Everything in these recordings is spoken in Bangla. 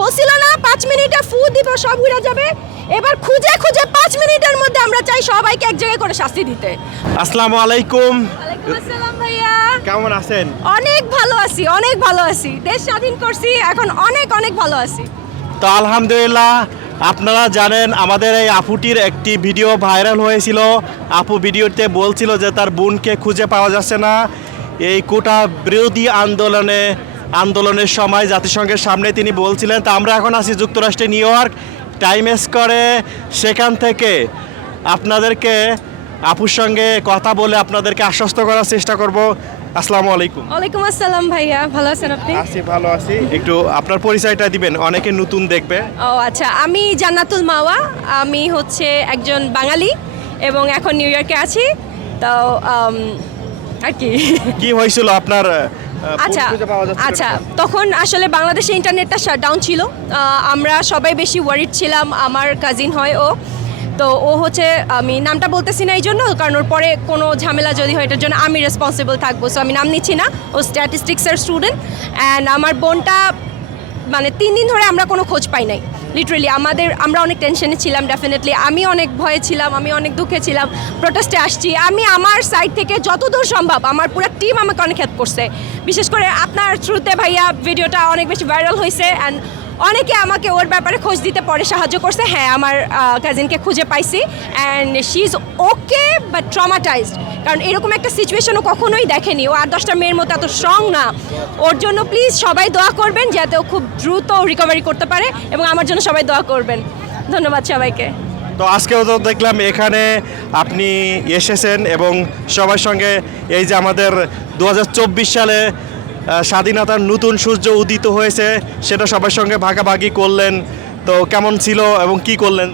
বলছিল না পাঁচ মিনিটে ফু দিব সব উড়ে যাবে। এবার খুঁজে খুঁজে পাঁচ মিনিটের মধ্যে আমরা চাই সবাইকে এক জায়গায় করে শাস্তি দিতে। আসসালামু আলাইকুম। আসসালাম ভাইয়া। কেমন আছেন? অনেক ভালো আছি অনেক ভালো আছি। দেশ স্বাধীন করছি এখন অনেক অনেক ভালো আছি। তো আলহামদুলিল্লাহ আপনারা জানেন আমাদের এই আপুটির একটি ভিডিও ভাইরাল হয়েছিল। আপু ভিডিওতে বলছিল যে তার বোনকে খুঁজে পাওয়া যাচ্ছে না। এই কোটা বিরোধী আন্দোলনে আন্দোলনের সময় জাতিসংঘের সামনে তিনি বলছিলেন তা আমরা এখন আছি যুক্তরাষ্ট্রে নিউ ইয়র্ক টাইম করে সেখান থেকে আপনাদেরকে আপুর সঙ্গে কথা বলে আপনাদেরকে আশ্বস্ত করার চেষ্টা করব। আসসালামু আলাইকুম। ওয়ালাইকুম আসসালাম ভাইয়া ভালো আছেন আপনি? আছি ভালো আছি। একটু আপনার পরিচয়টা দিবেন অনেকে নতুন দেখবে। ও আচ্ছা আমি জান্নাতুল মাওয়া আমি হচ্ছে একজন বাঙালি এবং এখন নিউ ইয়র্কে আছি। তো আর কি। কি হয়েছিল আপনার আচ্ছা? আচ্ছা তখন আসলে বাংলাদেশে ইন্টারনেটটা শাটডাউন ছিল। আমরা সবাই বেশি ওয়ারিড ছিলাম আমার কাজিন হয় ও। তো ও হচ্ছে আমি নামটা বলতেছি না এই জন্য কারণ ওর পরে কোনো ঝামেলা যদি হয় এটার জন্য আমি রেসপন্সিবল থাকব। সো আমি নাম নিচ্ছি না ও স্ট্যাটিস্টিক্সের স্টুডেন্ট অ্যান্ড আমার বোনটা মানে তিন দিন ধরে আমরা কোনো খোঁজ পাই নাই। লিটারেলি আমাদের, আমরা অনেক টেনশনে ছিলাম ডেফিনেটলি আমি অনেক ভয়ে ছিলাম, আমি অনেক দুঃখে ছিলাম। প্রোটেস্টে আসছি। আমি আমার সাইড থেকে যতদূর সম্ভব, আমার পুরো টিম আমাকে অনেক হেল্প করছে। বিশেষ করে আপনার থ্রুতে ভাইয়া ভিডিওটা অনেক বেশি ভাইরাল হয়েছে অ্যান্ড অনেকে আমাকে ওর ব্যাপারে খোঁজ দিতে পরে সাহায্য করছে। হ্যাঁ আমার কাজিনকে খুঁজে পাইছি and she is okay but traumatized কারণ এরকম একটা সিচুয়েশনও কখনোই দেখেনি। ও আর দশটা মেয়ের মতো এত স্ট্রং না। ওর জন্য প্লিজ সবাই দোয়া করবেন যাতে ও খুব দ্রুত রিকভারি করতে পারে এবং আমার জন্য সবাই দোয়া করবেন। ধন্যবাদ সবাইকে। তো আজকেও তো দেখলাম এখানে আপনি এসেছেন এবং সবার সঙ্গে এই যে আমাদের দু হাজার চব্বিশ সালে স্বাধীনতার নতুন সূর্য উদিত হয়েছে, সেটা সবার সঙ্গে ভাগাভাগি করলেন তো কেমন ছিল এবং কি করলেন?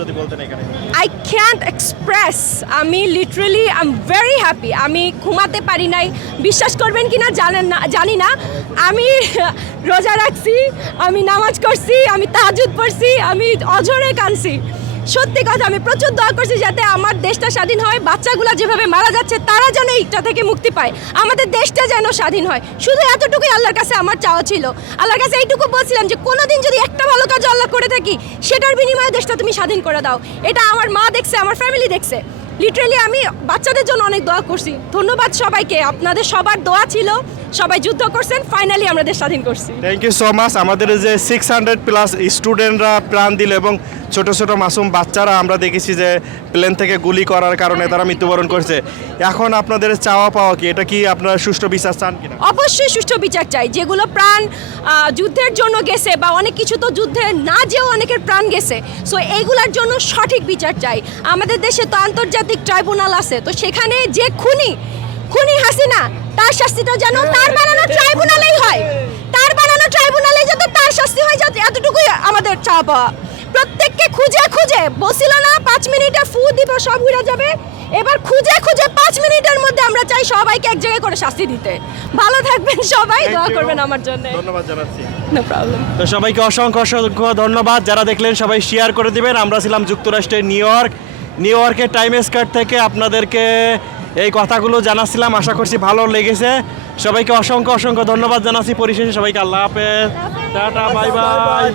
যদি বলতেন এখানে। আই ক্যান্ট এক্সপ্রেস আমি literally I am very happy আমি ঘুমাতে পারি নাই। বিশ্বাস করবেন কি না জানেন না, জানি না। আমি রোজা রাখছি, আমি নামাজ করছি, আমি তাহাজুদ পড়ছি, আমি অঝরে কানছি সত্যি কথা, আমি প্রচুর দোয়া করছি যাতে আমার দেশটা স্বাধীন হয়, বাচ্চাগুলো যেভাবে মারা যাচ্ছে, তারা যেন এইটা থেকে মুক্তি পায়। আমাদের দেশটা যেন স্বাধীন হয়। শুধু এতটুকুই আল্লাহর কাছে আমার চাওয়া ছিল। আল্লাহর কাছে এইটুকু বলছিলাম যে কোনোদিন যদি একটা থাকি সেটার বিনিময়ে দেশটা তুমি স্বাধীন করে দাও। এটা আমার মা দেখছে, আমার ফ্যামিলি দেখছে। লিটারেলি আমি বাচ্চাদের জন্য অনেক দোয়া করছি। ধন্যবাদ সবাইকে। আপনাদের সবার দোয়া ছিল। সবাই যুদ্ধ করছেন ফাইনালি আমরা দেশ স্বাধীন করছি। থ্যাংক ইউ সো মাচ আমাদের যে সিক্স হান্ড্রেড প্লাস স্টুডেন্টরা প্রাণ দিল এবং ছোট ছোট মাসুম বাচ্চারা আমরা দেখেছি যে প্লেন থেকে গুলি করার কারণে তারা মৃত্যুবরণ করছে। এখন আপনাদের চাওয়া পাওয়া কি? এটা কি আপনারা সুষ্ঠু বিচার চান কিনা? অবশ্যই সুষ্ঠু বিচার চাই। যেগুলো প্রাণ যুদ্ধের জন্য গেছে বা অনেক কিছু তো যুদ্ধে না যেও অনেকের প্রাণ গেছে সো এইগুলোর জন্য সঠিক বিচার চাই। আমাদের দেশে তো আন্তর্জাতিক ট্রাইব্যুনাল আছে তো সেখানে যে খুনি খুনি হাসিনা তার শাস্তিটা যেন তার বানানো ট্রাইব্যুনালেই হয়। তার বানানো ট্রাইব্যুনালে যাতে তার শাস্তি হয় যাতে এতটুকুই আমাদের চাওয়া পাওয়া। প্রত্যেককে খুঁজে খুঁজে বসিল না পাঁচ মিনিটে ফু দিব সব উড়ে যাবে। এবার খুঁজে খুঁজে পাঁচ মিনিটের মধ্যে আমরা চাই সবাইকে এক জায়গায় করে শাস্তি দিতে। ভালো থাকবেন সবাই দোয়া করবেন আমার জন্য। ধন্যবাদ জানাচ্ছি। নো প্রবলেম তো সবাইকে অসংখ্য অসংখ্য ধন্যবাদ। যারা দেখলেন সবাই শেয়ার করে দিবেন। আমরা ছিলাম যুক্তরাষ্ট্রের নিউ ইয়র্ক। নিউ ইয়র্কের টাইম স্কার্ট থেকে আপনাদেরকে এই কথাগুলো জানাচ্ছিলাম, আশা করছি ভালো লেগেছে। সবাইকে অসংখ্য অসংখ্য ধন্যবাদ জানাচ্ছি। পরিশেষে সবাইকে আল্লাহ হাফেজ। Tata, bye bye.